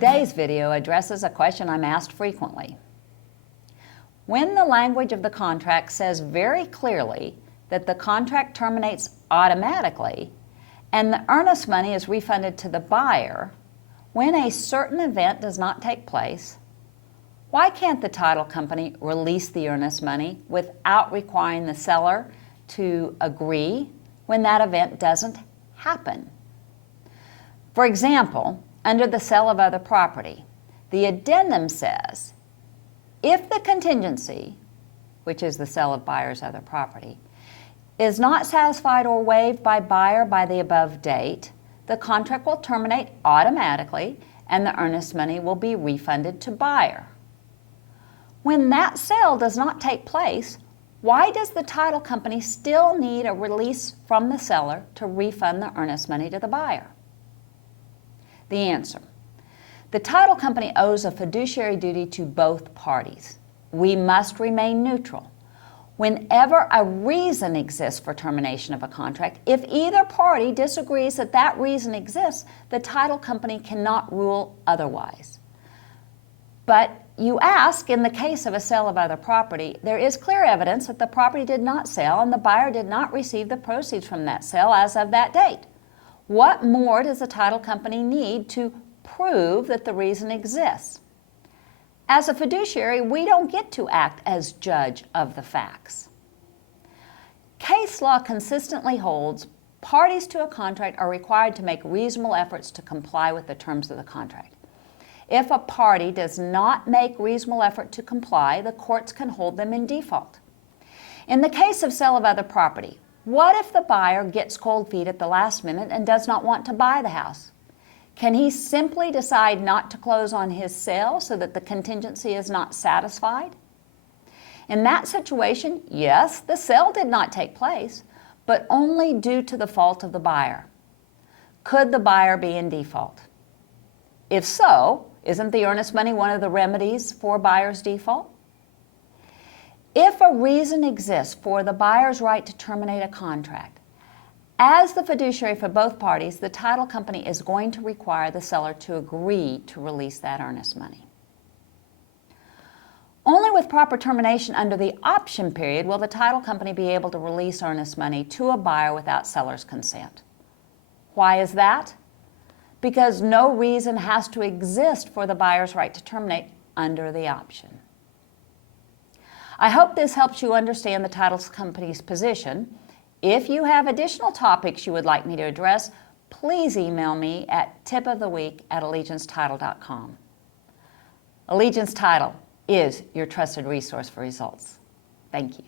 Today's video addresses a question I'm asked frequently. When the language of the contract says very clearly that the contract terminates automatically and the earnest money is refunded to the buyer when a certain event does not take place, why can't the title company release the earnest money without requiring the seller to agree when that event doesn't happen? For example, under the sale of other property, the addendum says, if the contingency, which is the sale of buyer's other property, is not satisfied or waived by buyer by the above date, the contract will terminate automatically and the earnest money will be refunded to buyer. When that sale does not take place, why does the title company still need a release from the seller to refund the earnest money to the buyer? The answer: the title company owes a fiduciary duty to both parties. We must remain neutral. Whenever a reason exists for termination of a contract, if either party disagrees that that reason exists, the title company cannot rule otherwise. But you ask, in the case of a sale of other property, there is clear evidence that the property did not sell and the buyer did not receive the proceeds from that sale as of that date. What more does the title company need to prove that the reason exists? As a fiduciary, we don't get to act as judge of the facts. Case law consistently holds parties to a contract are required to make reasonable efforts to comply with the terms of the contract. If a party does not make reasonable effort to comply, the courts can hold them in default. In the case of sale of other property, what if the buyer gets cold feet at the last minute and does not want to buy the house? Can he simply decide not to close on his sale so that the contingency is not satisfied? In that situation, yes, the sale did not take place, but only due to the fault of the buyer. Could the buyer be in default? If so, isn't the earnest money one of the remedies for buyer's default? If a reason exists for the buyer's right to terminate a contract, as the fiduciary for both parties, the title company is going to require the seller to agree to release that earnest money. Only with proper termination under the option period will the title company be able to release earnest money to a buyer without seller's consent. Why is that? Because no reason has to exist for the buyer's right to terminate under the option. I hope this helps you understand the title company's position. If you have additional topics you would like me to address, please email me at tipoftheweek@allegiancetitle.com. Allegiance Title is your trusted resource for results. Thank you.